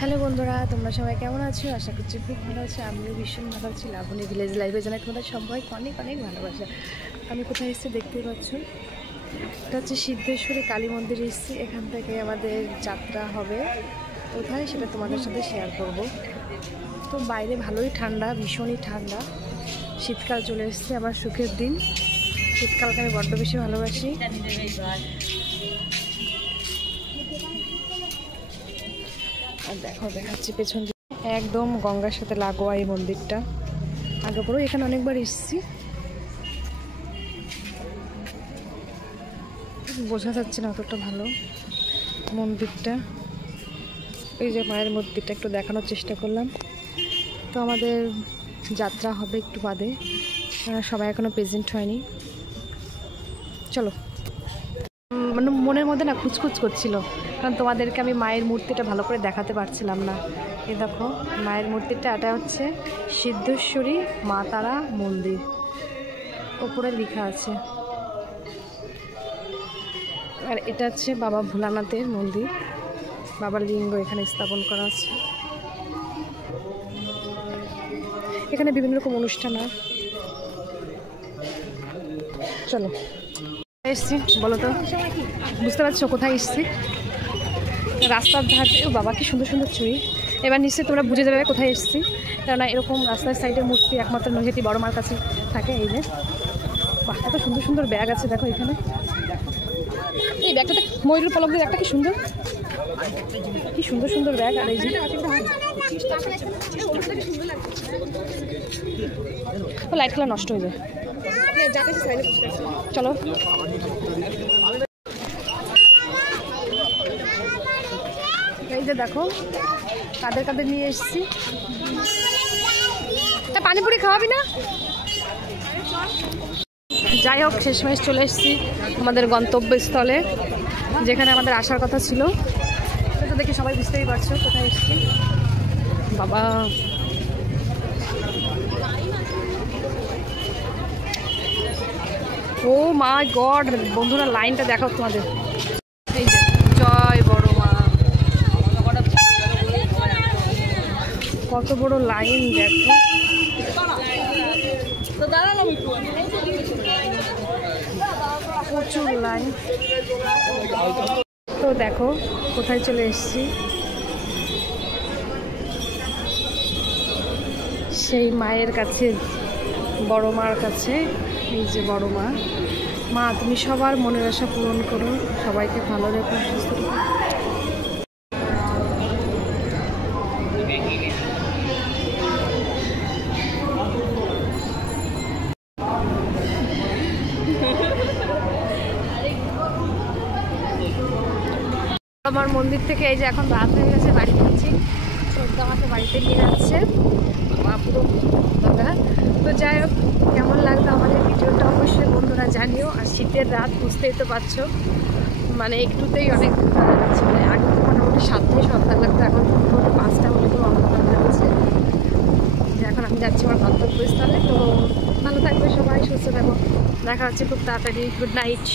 Hello বন্ধুরা, তোমরা সবাই কেমন আছো? আশা করছি খুব ভালো আছো। আমিও ভীষণ ভালো আছি। লাবণী ভিলেজ লাইফে জানাই তোমাদের সবাইকে অনেক অনেক ভালোবাসা। আমি কোথায় এসেছি দেখতে পাচ্ছ, এটা হচ্ছে সিদ্ধেশ্বরী কালী মন্দিরে এসেছি। এখান থেকে আমাদের যাত্রা হবে কোথায় সেটা তোমাদের সাথে শেয়ার করব। তো বাইরে ভালোই ঠান্ডা, ভীষণই ঠান্ডা। শীতকাল চলে এসছে, আমার সুখের দিন। শীতকালকে আমি বড্ড বেশি ভালোবাসি। আর দেখো, দেখাচ্ছি পেছন দিকে একদম গঙ্গার সাথে লাগোয়া এই মন্দিরটা। আগে পরেও এখানে অনেকবার এসেছি, বোঝা যাচ্ছে না অতটা ভালো মন্দিরটা। এই যে মায়ের মন্দিরটা একটু দেখানোর চেষ্টা করলাম। তো আমাদের যাত্রা হবে একটু বাদে, সবাই এখনো প্রেজেন্ট হয়নি। চলো। মানে মনের মধ্যে না খুচখুচ করছিল, কারণ তোমাদেরকে আমি মায়ের মূর্তিটা ভালো করে দেখাতে পারছিলাম না। এই দেখো মায়ের মূর্তিটা, এটা হচ্ছে সিদ্ধেশ্বরী মা তারা মন্দির, ওপরে লেখা আছে। আর এটা হচ্ছে বাবা ভোলানাথের মন্দির, বাবার লিঙ্গ এখানে স্থাপন করা আছে। এখানে বিভিন্ন রকম অনুষ্ঠান হয়। চলো, এসছি বলো তো, বুঝতে পারছো কোথায় এসছি? রাস্তার ধারে। ও বাবা, কি সুন্দর সুন্দর চুড়ি। এবার নিশ্চয়ই তোমরা বুঝে যাবে কোথায় এসছি, কেননা এরকম রাস্তার সাইডের মূর্তি একমাত্র নৈহাটি বড় মার কাছে থাকে। এই যে বাহ, এত সুন্দর সুন্দর ব্যাগ আছে দেখো এখানে। এই ব্যাগটাতে ময়ূরের পলক দিয়ে একটা কি সুন্দর, কি সুন্দর সুন্দর ব্যাগ। আর এই যে লাইট কালার নষ্ট হয়ে যায়। চলো, এই যে দেখো কাদের কাদের নিয়ে এসছি। তা পানিপুরি খাওয়াবি না? যাই হোক, শেষমেশ চলে এসেছি আমাদের গন্তব্যস্থলে, যেখানে আমাদের আসার কথা ছিল। তো দেখে সবাই বুঝতেই পারছো কোথায় এসেছি। বাবা, ও মাই গড বন্ধুরা, লাইনটা দেখো তোমাদের। এই যে জয় বড় মা, কত বড় লাইন দেখো। প্রচুর লাইন। তো দেখো কোথায় চলে এসেছি, সেই মায়ের কাছে, বড় মার কাছে। এই যে বড় মা, মা তুমি সবার মনের আশা পূরণ করো, সবাইকে ভালো রেখো, সুস্থ রেখো। আমার মন্দির থেকে এই যে এখন রাত হয়ে গেছে, বাড়ি ফিরছি। শ্রদ্ধা আমাকে বাড়িতে নিয়ে যাচ্ছে, মা পুরো দাদা। তো যাই হোক, কেমন লাগলো আমাদের ভিডিওটা অবশ্যই বন্ধুরা জানিও। আর শীতের রাত বুঝতেই তো পারছো, মানে একটুতেই অনেক লাগছে। মানে আগে তো মোটামুটি 7টায় সন্ধ্যা লাগতো, এখন মোটামুটি 5টা হলে তো অন্ধকার লাগছে। যে এখন আমি যাচ্ছি আমার গন্তব্যস্থলে। তো ভালো থাকবে সবাই, সুস্থ থাকো, দেখা হচ্ছে খুব তাড়াতাড়ি। Good night.